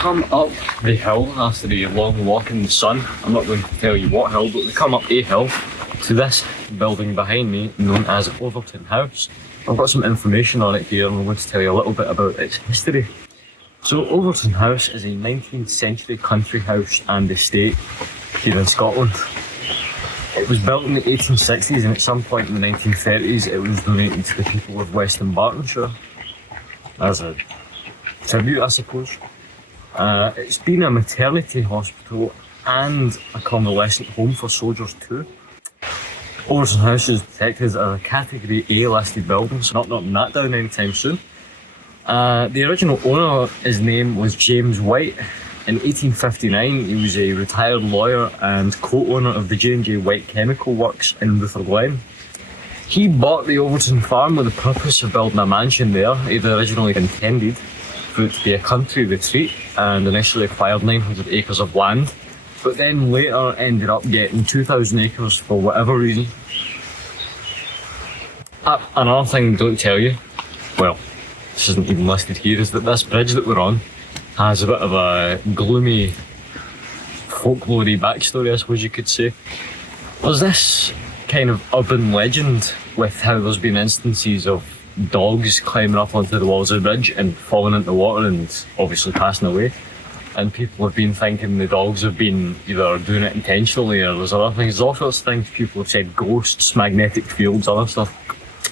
come up the hill after a long walk in the sun. I'm not going to tell you what hill, but we come up a hill to this building behind me known as Overton House. I've got some information on it here and I'm going to tell you a little bit about its history. So Overton House is a 19th century country house and estate here in Scotland. It was built in the 1860s and at some point in the 1930s it was donated to the people of Western Bartonshire as a tribute, I suppose. It's been a maternity hospital and a convalescent home for soldiers too. Overton House is protected as a Category A listed building, so not knocking that down anytime soon. The original owner, his name was James White. In 1859, he was a retired lawyer and co-owner of the J&J White Chemical Works in Ruther Glen. He bought the Overton farm with the purpose of building a mansion there. He'd originally intended for it to be a country retreat and initially acquired 900 acres of land, but then later ended up getting 2,000 acres for whatever reason. Another thing don't tell you, well, this isn't even listed here, is that this bridge that we're on has a bit of a gloomy, folklore-y backstory, I suppose you could say. There's this kind of urban legend with how there's been instances of dogs climbing up onto the walls of the bridge and falling into the water and obviously passing away. And people have been thinking the dogs have been either doing it intentionally or there's other things. There's all sorts of things. People have said ghosts, magnetic fields, other stuff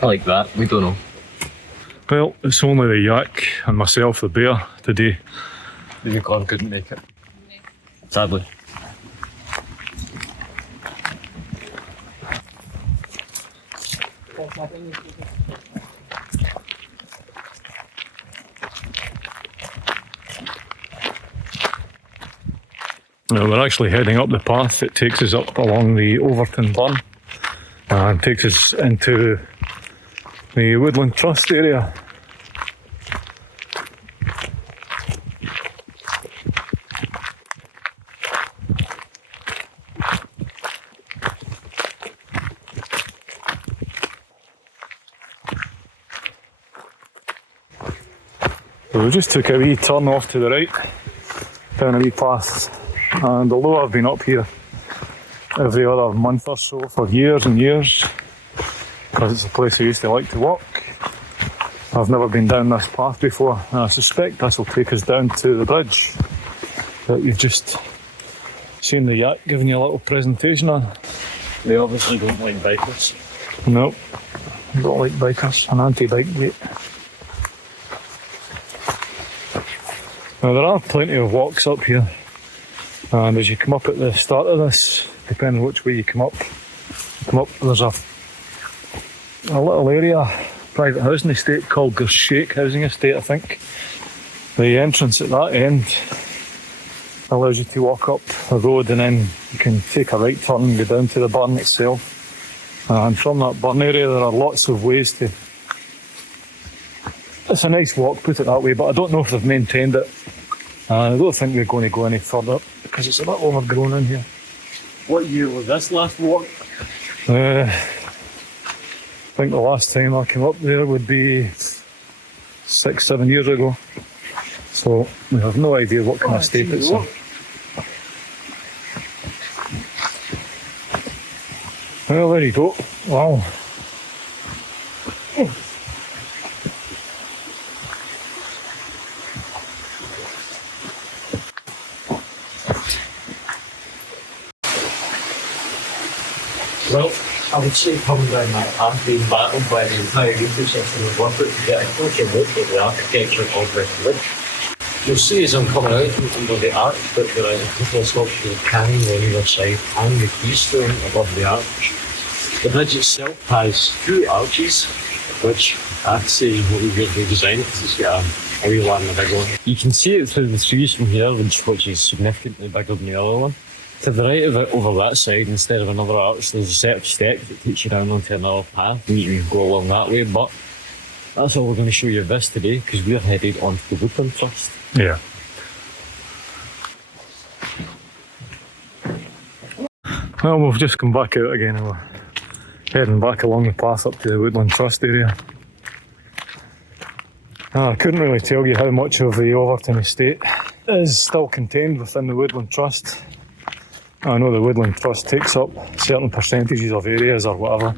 like that. We don't know. Well, it's only the yak and myself, the bear, today. The unicorn couldn't make it, sadly. Now we're actually heading up the path that takes us up along the Overton Burn and takes us into the Woodland Trust area. So we just took a wee turn off to the right, down a wee path, and although I've been up here every other month or so for years and years, because it's a place I used to like to walk, I've never been down this path before, and I suspect this will take us down to the bridge that you've just seen the yak giving you a little presentation on. They obviously don't like bikers. Nope, don't like bikers, an anti-bike gate. Now there are plenty of walks up here, and as you come up at the start of this, depending which way you come up, there's a little area, private housing estate called Gershake Housing Estate, I think. The entrance at that end allows you to walk up a road and then you can take a right turn and go down to the burn itself. And from that burn area there are lots of ways to... It's a nice walk, put it that way, but I don't know if they've maintained it. I don't think we're going to go any further up because it's a bit overgrown in here. What year was this last walk? I think the last time I came up there would be 6-7 years ago. So we have no idea what kind of state it's in. Well, there you go. Wow. Well, I would say coming down that path being battled by the entire ecosystem of work to get a closer look at the architecture of this bridge. You'll see as I'm coming out under the arch that there is a couple of slopes of canyon on either side and the keystone above the arch. The bridge itself has two arches, which I'd say is what we weirdly designed because it's got a wee one and a big one. You can see it through the trees from here, which is significantly bigger than the other one. To the right of it, over that side, instead of another arch, there's a set of steps that takes you down onto another path and you can go along that way, but that's all we're going to show you of this today because we're headed onto the Woodland Trust. Yeah. Well, we've just come back out again and we're heading back along the path up to the Woodland Trust area. I couldn't really tell you how much of the Overton estate is still contained within the Woodland Trust. I know the Woodland Trust takes up certain percentages of areas or whatever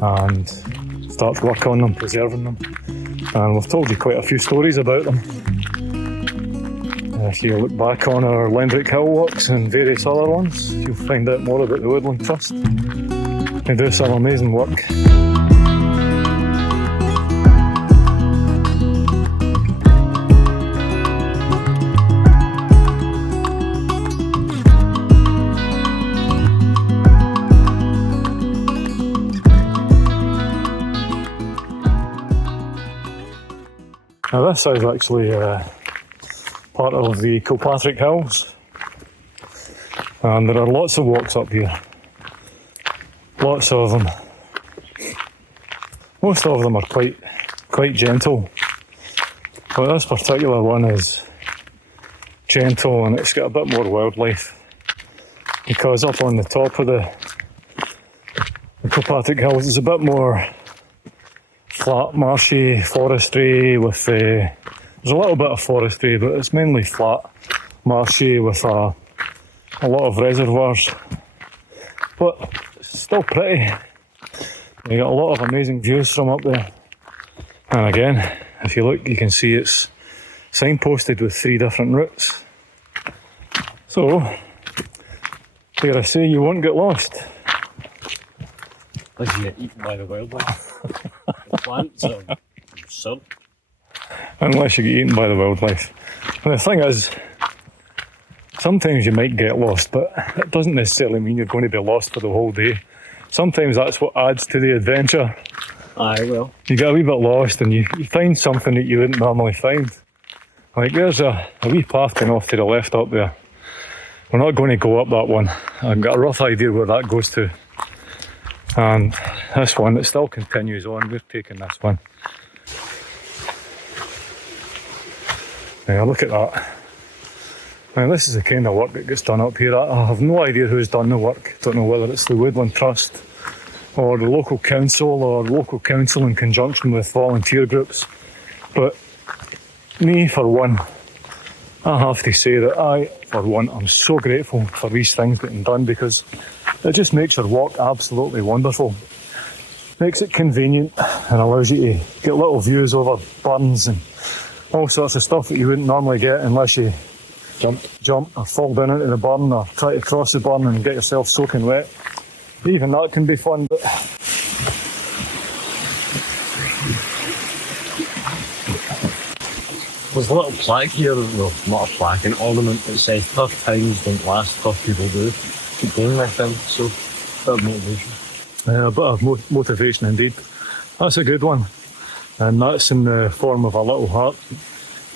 and starts work on them, preserving them. And we've told you quite a few stories about them. If you look back on our Lendrick Hill walks and various other ones, you'll find out more about the Woodland Trust. They do some amazing work. Now this is actually part of the Kilpatrick Hills, and there are lots of walks up here. Lots of them. Most of them are quite gentle, but this particular one is gentle and it's got a bit more wildlife, because up on the top of the Kilpatrick Hills is a bit more flat, marshy forestry with there's a little bit of forestry, but it's mainly flat, marshy with a lot of reservoirs. But it's still pretty. You got a lot of amazing views from up there. And again, if you look, you can see it's signposted with 3 different routes. So, dare I say, you won't get lost. Unless you get eaten by the wildlife. The plants are absurd. Unless you get eaten by the wildlife. And the thing is, sometimes you might get lost, but it doesn't necessarily mean you're going to be lost for the whole day. Sometimes that's what adds to the adventure. Aye, well. You get a wee bit lost and you find something that you wouldn't normally find. Like there's a wee path going off to the left up there. We're not going to go up that one. I've got a rough idea where that goes to. And this one, it still continues on. We're taking this one. Now look at that. Now this is the kind of work that gets done up here. I have no idea who's done the work. Don't know whether it's the Woodland Trust or the local council or local council in conjunction with volunteer groups. But me, for one, I have to say that I'm so grateful for these things getting done, because it just makes your walk absolutely wonderful. Makes it convenient and allows you to get little views over burns and all sorts of stuff that you wouldn't normally get unless you jump or fall down into the burn or try to cross the burn and get yourself soaking wet. Even that can be fun, but there's a little plaque here, well, not a plaque, an ornament that says tough times don't last, tough people do. Keep going with them, so a bit of motivation. a bit of motivation indeed. That's a good one, and that's in the form of a little heart.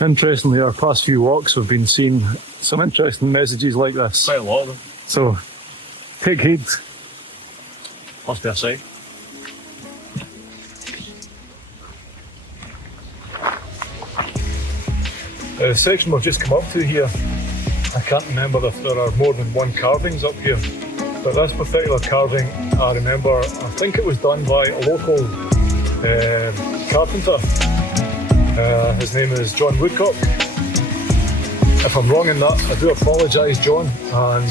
Interestingly, our past few walks have been seeing some interesting messages like this. Quite a lot of them. So, take heed. Must be a sign. The section we've just come up to here, I can't remember if there are more than one carvings up here, but this particular carving, I remember, I think it was done by a local carpenter. His name is John Woodcock. If I'm wrong in that, I do apologise, John, and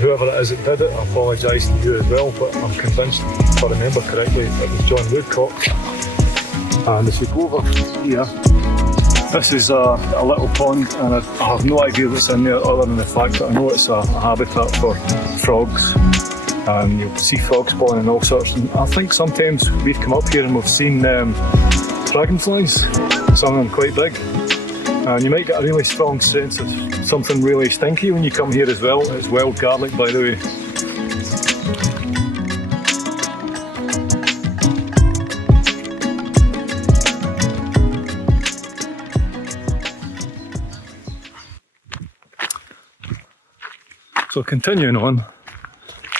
whoever it is that did it, I apologise to you as well, but I'm convinced, if I remember correctly, it was John Woodcock. And if you go over here, this is a little pond, and I have no idea what's in there other than the fact that I know it's a habitat for frogs. And you'll see frogs spawning and all sorts. And I think sometimes we've come up here and we've seen dragonflies, some of them quite big. And you might get a really strong sense of something really stinky when you come here as well. It's wild garlic, by the way. So continuing on,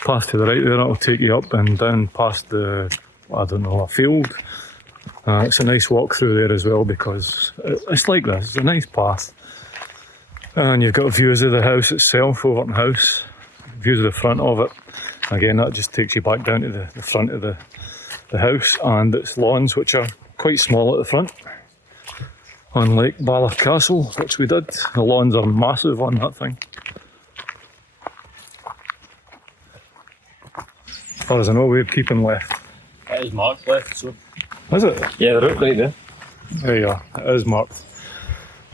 past to the right there, that'll take you up and down past the, I don't know, a field. It's a nice walk through there as well, because it's like this, it's a nice path. And you've got views of the house itself, Overton House, views of the front of it. Again, that just takes you back down to the front of the house and its lawns, which are quite small at the front. on Lake Bala Castle, which we did. The lawns are massive on that thing. As far as I know, we're keeping left. It is marked left, so. Is it? Yeah, the route right there. There you are, it is marked.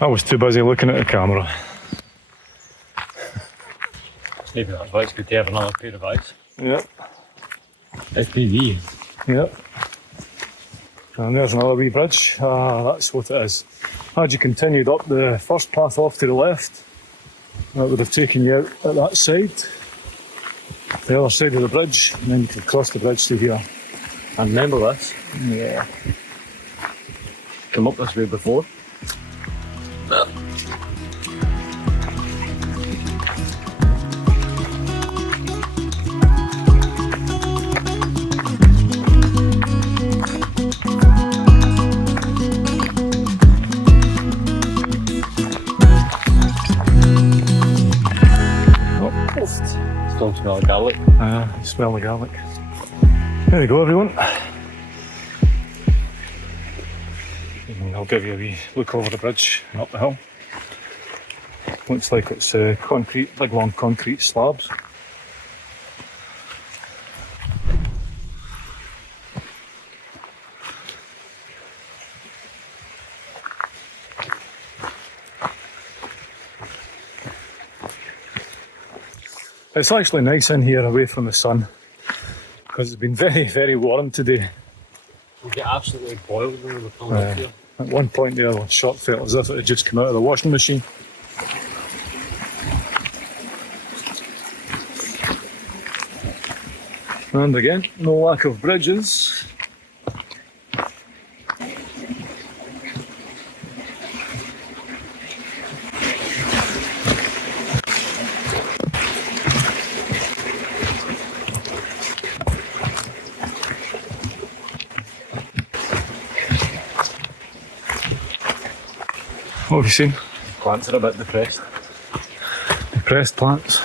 I was too busy looking at the camera. Maybe that's why it's good to have another pair of eyes. Yep. FPV. Yep. And there's another wee bridge. Ah, that's what it is. Had you continued up the first path off to the left, that would have taken you out at that side, the other side of the bridge, and then you could cross the bridge to here. And remember this? Yeah. Come up this way before. Still smell garlic. You smell the garlic. There you go, everyone. And I'll give you a wee look over the bridge and up the hill. Looks like it's concrete, big long concrete slabs. It's actually nice in here away from the sun because it's been very, very warm today. We get absolutely boiled when we come up here. At one point there, the shot felt as if it had just come out of the washing machine. And again, no lack of bridges. What have you seen? Plants are a bit depressed. Depressed plants.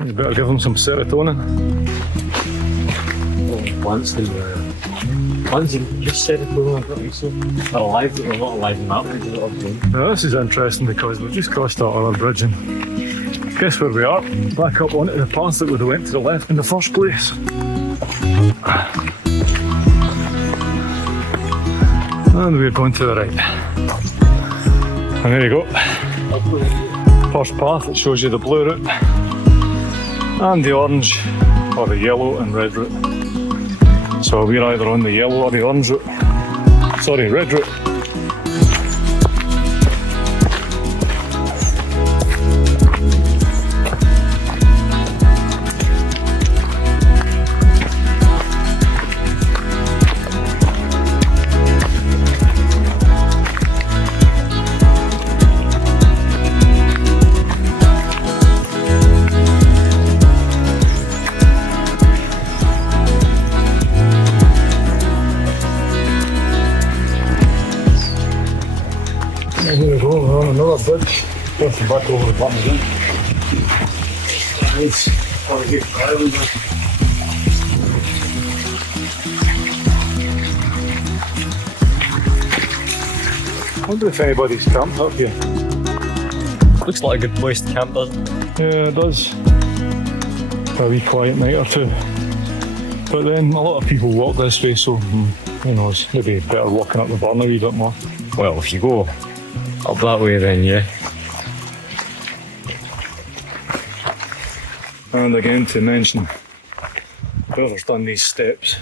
You better give them some serotonin. Plants and just said it before, I don't think so. They're alive, but they're not alive in that way. Now this is interesting because we've just crossed that other bridge and guess where we are? Back up onto the path that we went to the left in the first place. And we're going to the right. And there you go. First path, it shows you the blue route and the orange or the yellow and red route. So we're either on the yellow or the orange route. Sorry, red route. Here we go, we're on another bridge. Just back over the bottom again. Nice. What a good island. I wonder if anybody's camped up here. Looks like a good place to camp, doesn't it? Yeah, it does. A wee quiet night or two. But then a lot of people walk this way, so who knows, maybe better walking up the burn a wee bit more. Well, if you go up that way, then yeah. And again, to mention, whoever's done these steps,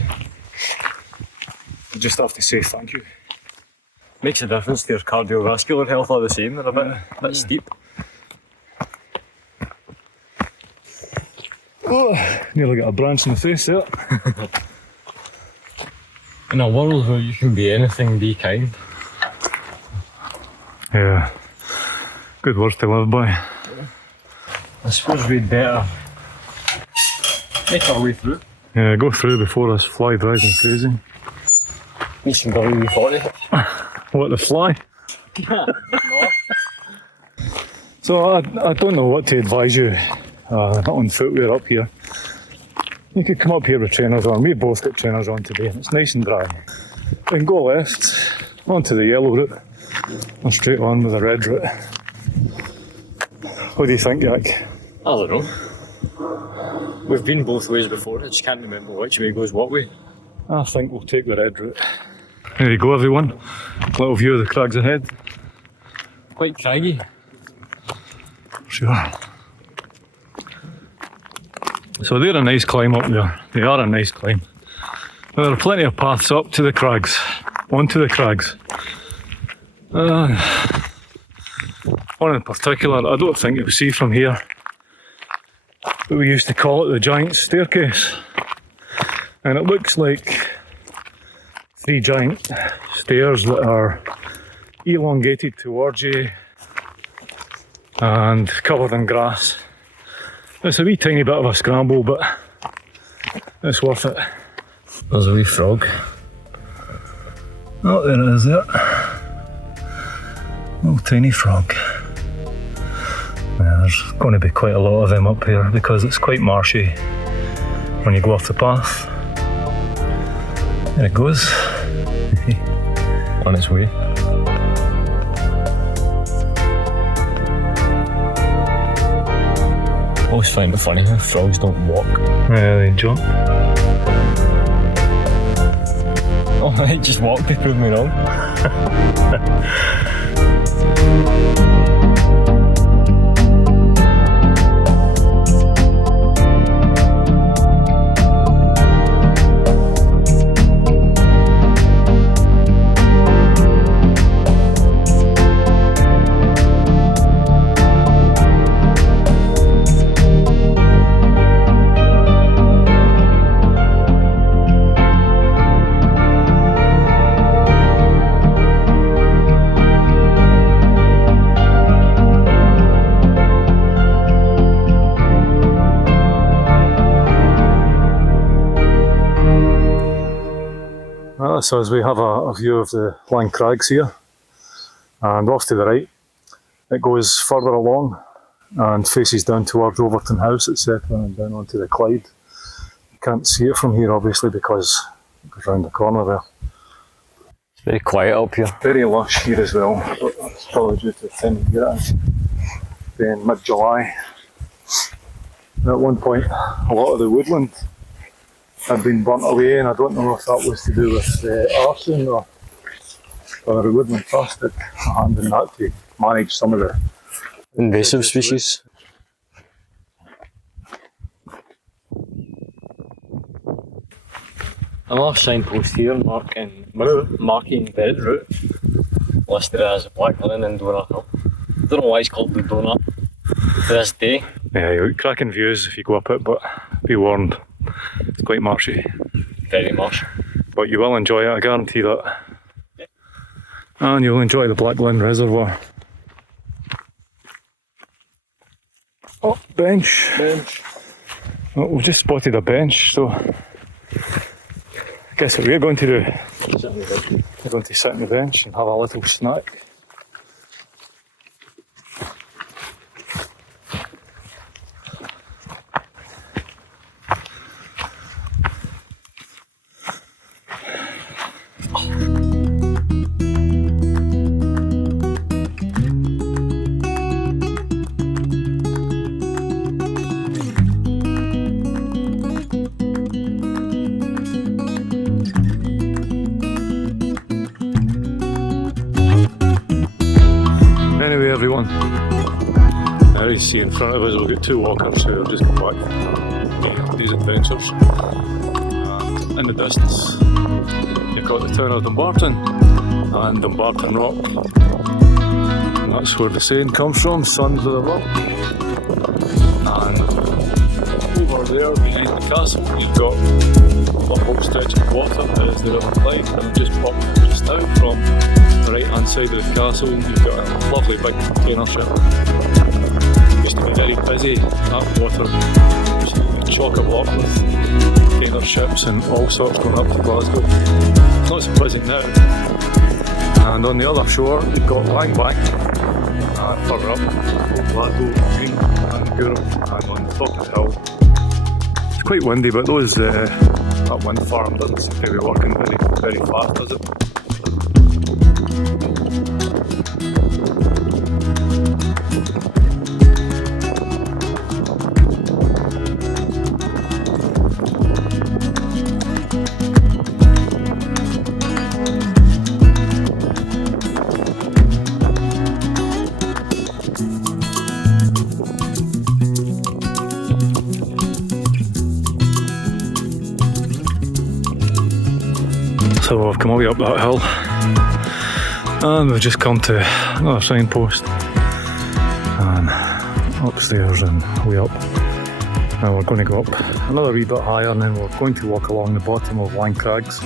you just have to say thank you. Makes a difference to your cardiovascular health all the same. They're a bit steep. Oh, nearly got a branch in the face there. In a world where you can be anything, be kind. Yeah, good words to live by. I suppose we'd better make our way through. Yeah, go through before this fly drives me crazy. Need some WD-40. What, the fly? No. So I don't know what to advise you, not on footwear up here. You could come up here with trainers on. We both got trainers on today and it's nice and dry. Then go left onto the yellow route or straight on with the red route. What do you think, Jack? I don't know. We've been both ways before, I just can't remember which way goes what way. I think we'll take the red route. There you go, everyone. Little view of the crags ahead. Quite craggy. Sure. So they're a nice climb up there. They are a nice climb. Now, there are plenty of paths up to the crags, onto the crags. One in particular, I don't think you'll see from here, but we used to call it the giant staircase. And it looks like 3 giant stairs that are elongated towards you and covered in grass. It's a wee tiny bit of a scramble, but it's worth it. There's a wee frog. Oh, there it is there. Little tiny frog. Yeah, there's going to be quite a lot of them up here because it's quite marshy when you go off the path. There it goes. On its way. I always find it funny how frogs don't walk. Yeah, they jump. Oh, they just walk, they prove me wrong. So as we have a view of the Lang Crags here, and off to the right, it goes further along and faces down towards Overton House at Settlin and down onto the Clyde. You can't see it from here obviously because it goes round the corner there. It's very quiet up here. Very lush here as well, but that's probably due to the time of year. Being mid-July. At one point, a lot of the woodland had been burnt away, and I don't know if that was to do with arson or the Woodland Trust had a hand in that to manage some of the invasive species. Another signpost here marking the route listed as Blackburn and Donut Hill. I don't know why it's called the Donut to this day. Yeah, you got cracking views if you go up it, but be warned, it's quite marshy. Very marshy. But you will enjoy it, I guarantee that. Yeah. And you'll enjoy the Black Glen Reservoir. Oh, bench. Oh, we've just spotted a bench, so I guess what we're going to do, we're going to sit on the bench and have a little snack. Anyway, everyone, as you see in front of us, we've got 2 walkers who have just come back from these adventures. And in the distance, you've got the town of Dumbarton and Dumbarton Rock. And that's where the saying comes from, sons of the rock. And over there, behind the castle, you've got a whole stretch of water that is the River Clyde. And I've just popped just now from the right hand side of the castle. You've got a lovely big container ship. Used to be very busy, that water chock-a-block with container ships and all sorts going up to Glasgow. Not so busy now. And on the other shore you've got Langbank, further up, Glasgow, Green and Gourock, and on the top of the hill quite windy, but that wind farm doesn't seem to be working very fast, does it? So we've come all the way up that hill and we've just come to another signpost and upstairs and way up. Now we're going to go up another wee bit higher and then we're going to walk along the bottom of Lang Crags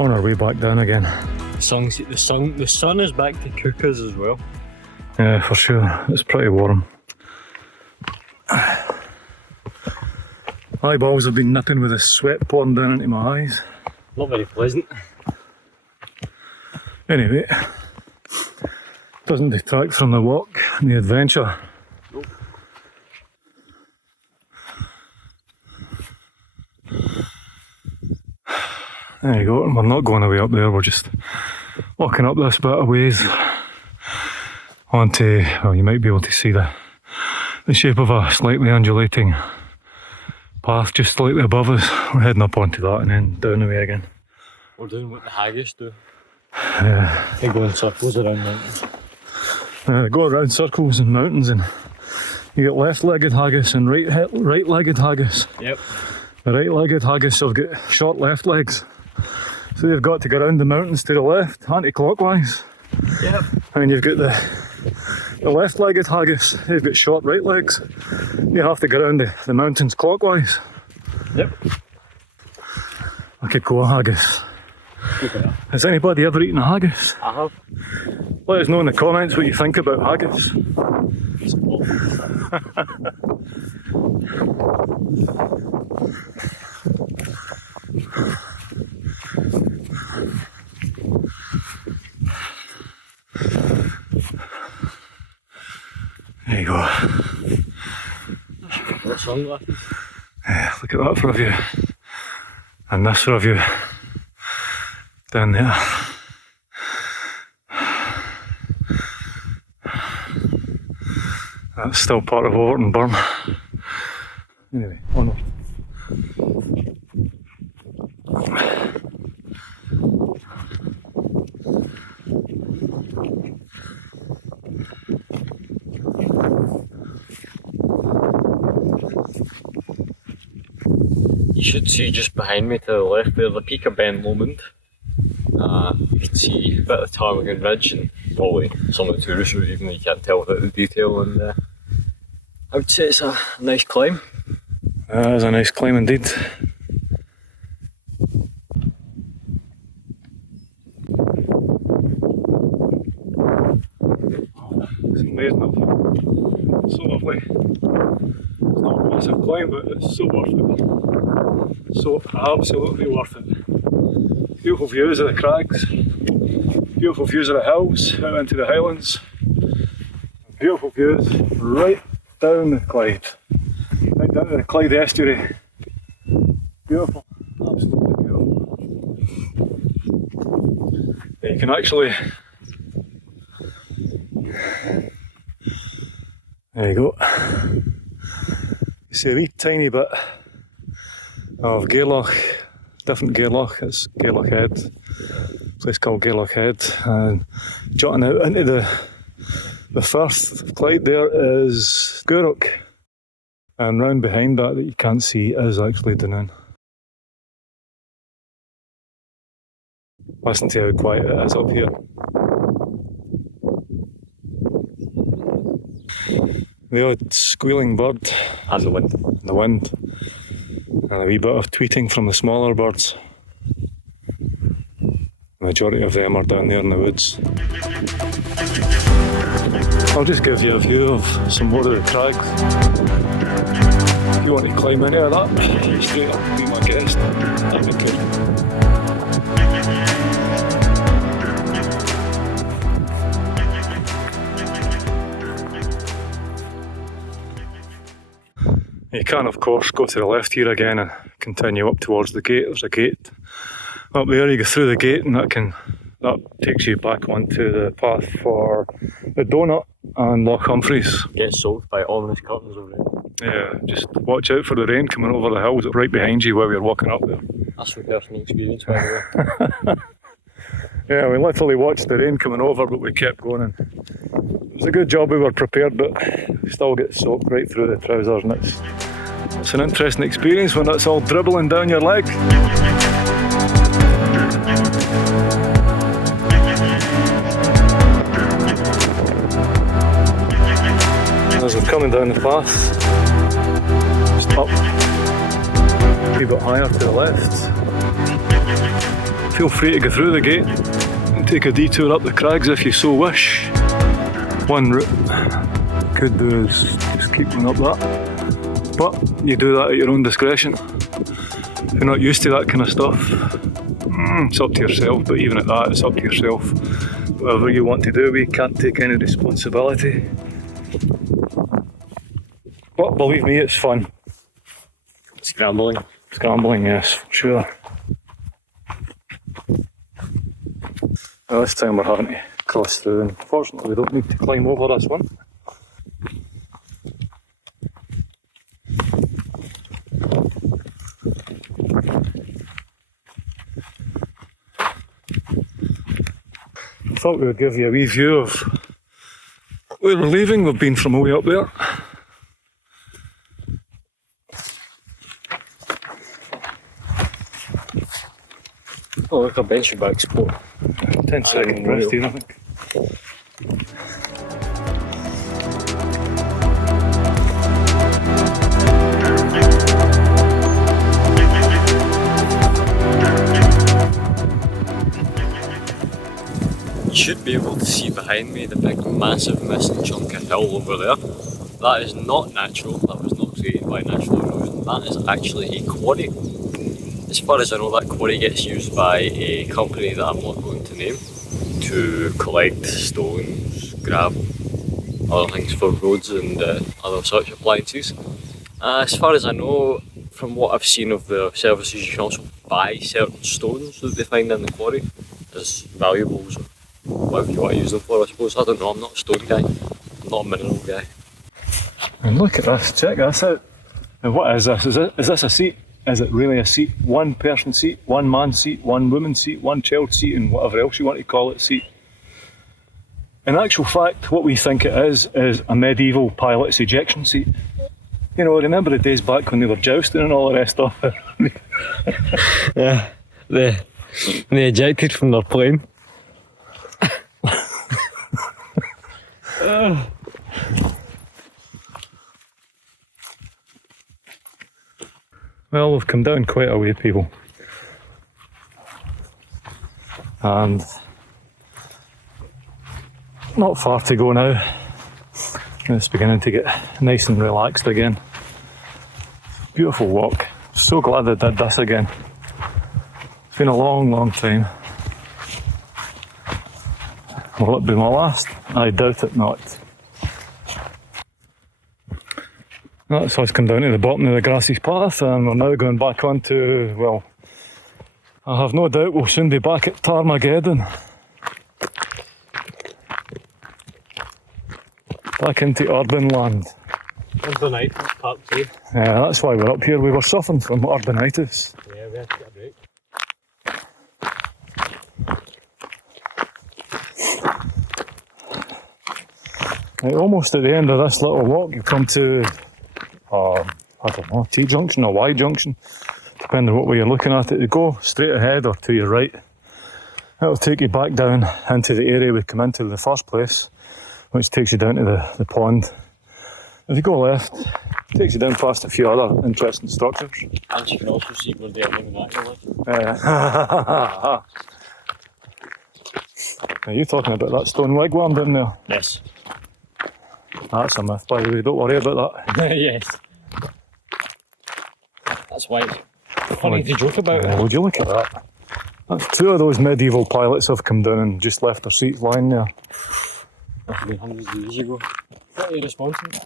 on our way back down again. The sun is back to cook us as well. Yeah, for sure. It's pretty warm. Eyeballs have been nipping with the sweat pouring down into my eyes. Not very pleasant. Anyway, doesn't detract from the walk and the adventure. Nope. There you go, and we're not going away up there, we're just walking up this bit of ways onto, well, you might be able to see the shape of a slightly undulating path just slightly above us. We're heading up onto that and then down the way again. We're doing what the haggis do. Yeah. They go in circles around mountains. They go around circles and mountains, and you get left-legged haggis and right-legged haggis. Yep. The right-legged haggis have got short left legs, so they've got to go around the mountains to the left, anti-clockwise. Yep. And you've got the left-legged haggis, they've got short right legs. You have to go around the mountains clockwise. Yep. I could go a haggis. Has anybody ever eaten a haggis? I have. Let us know in the comments what you think about haggis. It's awful. There you go. What sunglasses? Yeah, look at that for a view. And this for a view. Down there. That's still part of Overton Burn. Anyway, onward. You should see just behind me to the left there the peak of Ben Lomond. You can see a bit of Ptarmigan Ridge and probably some of the tourist route, even though you can't tell without the detail. And I would say it's a nice climb. That is a nice climb indeed. It's amazing up here. So lovely. It's not a massive climb, but it's so worth it. So absolutely worth it. Beautiful views of the crags. Beautiful views of the hills out into the highlands. Beautiful views right down the Clyde. Right down to the Clyde estuary. Beautiful. Absolutely beautiful. You can actually... There you go. You see a wee tiny bit of Gairloch, different Gairloch. It's Gairloch Head, a place called Gairloch Head, and jutting out into the firth of Clyde there is Gourock, and round behind that you can't see is actually Dunoon. Listen to how quiet it is up here. The odd squealing bird And the wind. in the wind, and a wee bit of tweeting from the smaller birds. The majority of them are down there in the woods. I'll just give you a view of some more of the crags. If you want to climb any of that, straight up, be my guest. That'd be good. You can, of course, go to the left here again and continue up towards the gate. There's a gate up there. You go through the gate, and that takes you back onto the path for the Donut and Loch Humphreys. Get soaked by ominous curtains over there. Yeah, just watch out for the rain coming over the hills right behind you while you're walking up there. That's from personal experience, by the way. Yeah, we literally watched the rain coming over, but we kept going. And it was a good job we were prepared, but we still get soaked right through the trousers, and it's an interesting experience when it's all dribbling down your leg. As we're coming down the path, just up a wee bit higher to the left. Feel free to go through the gate and take a detour up the crags if you so wish. One route you could do is just keep going up that, but you do that at your own discretion. If you're not used to that kind of stuff, it's up to yourself, but even at that, it's up to yourself. Whatever you want to do, we can't take any responsibility. But believe me, it's fun. Scrambling. Scrambling, yes, for sure. Well, this time we're having to cross through, and fortunately we don't need to climb over this one. I thought we would give you a wee view of where we're leaving. We've been from way up there. Oh, look, a bench back sport. 10 second rest here, I think. You should be able to see behind me the big massive missing chunk of hill over there. That is not natural, that was not created by natural erosion, that is actually a quarry. As far as I know, that quarry gets used by a company that I'm not going to name to collect stones, gravel, other things for roads and other such appliances. As far as I know, from what I've seen of the services, you can also buy certain stones that they find in the quarry as valuables or whatever you want to use them for, I suppose. I don't know, I'm not a stone guy, I'm not a mineral guy. And look at this, check this out. And what is this? Is this a seat? Is it really a seat? One person seat, one man seat, one woman seat, one child seat, and whatever else you want to call it seat. In actual fact, what we think it is a medieval pilot's ejection seat. You know, remember the days back when they were jousting and all the rest of it? Yeah, they ejected from their plane. Well, we've come down quite a way, people. And not far to go now. It's beginning to get nice and relaxed again. Beautiful walk. So glad I did this again. It's been a long, long time. Will it be my last? I doubt it not. That's us come down to the bottom of the grassy path, and we're now going back onto, well, I have no doubt we'll soon be back at Tarmageddon. Back into urban land. Urbanitis, part 2. Yeah, that's why we're up here. We were suffering from urbanitis. Yeah, we had to get a break. Right, almost at the end of this little walk, you come to, I don't know, T-junction or Y-junction, depending on what way you're looking at it. You go straight ahead or to your right. It'll take you back down into the area we come into in the first place, which takes you down to the pond. If you go left, it takes you down past a few other interesting structures. And you can also see where the Erling Macro lives. Are you talking about that stone wigwam down there? Yes. That's a myth, by the way, don't worry about that. Yes. That's why it's funny to joke about it. Would you look at that? That's two of those medieval pilots have come down and just left their seats lying there. That's been hundreds of years ago. Pretty responsible.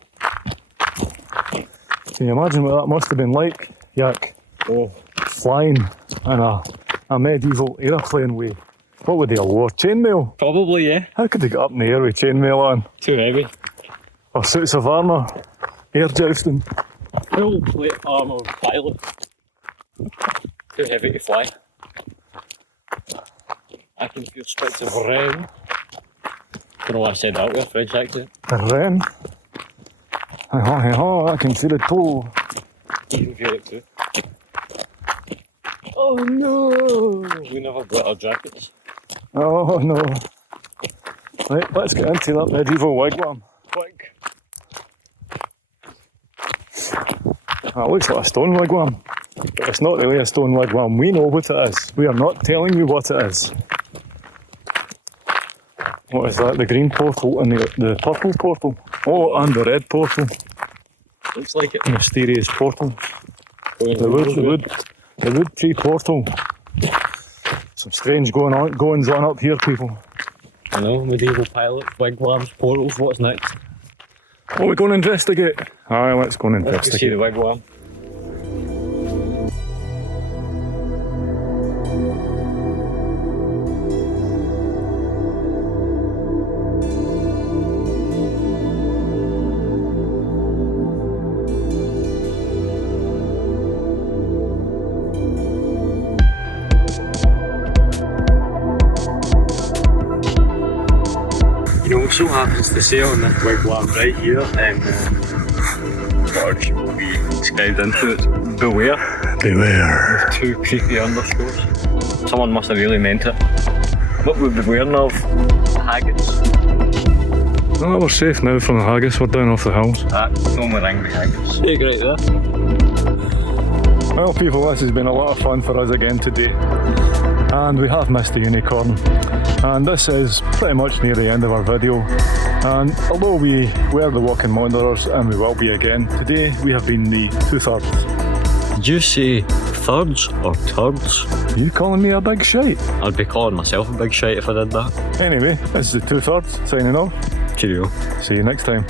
Can you imagine what that must have been like, Yak? Oh, Flying in a medieval airplane with, what would they have wore? Chainmail? probably, yeah. How could they get up in the air with chainmail on? Too heavy. Or suits of armour? Air jousting? Full plate armour pilot. Too heavy to fly. I can feel spits of rain. Don't know why I said that with a French accent. The rain? Hey ho, I can see the toe. You can feel it too. Oh no! We never brought our jackets. Oh no. Right, let's get into that medieval wigwam. Quick. That looks like a stone wigwam. But it's not really a stone wigwam. We know what it is. We are not telling you what it is. What is that? The green portal and the purple portal? Oh, and the red portal. Looks like it. Mysterious portal. The wood tree portal. Some strange goings on up here, people. I know, medieval pilots, wigwams, portals, what's next? What are we going to investigate? Aye, let's go and Let's go see investigate. the wigwam. You know, it so happens to say on this wigwam right here, what will be inscribed into it, beware. Beware. Two creepy underscores. Someone must have really meant it. What would we be wearing of? Haggis. Oh, we're safe now from the haggis. We're down off the hills. No more angry haggis. Hey, great there. Well, people, this has been a lot of fun for us again today. And we have missed the unicorn. And this is pretty much near the end of our video. And although we were the walking wanderers, and we will be again, today we have been the 2/3. Did you say thirds or turds? Are you calling me a big shite? I'd be calling myself a big shite if I did that. Anyway, this is the 2/3 signing off. Cheerio. See you next time.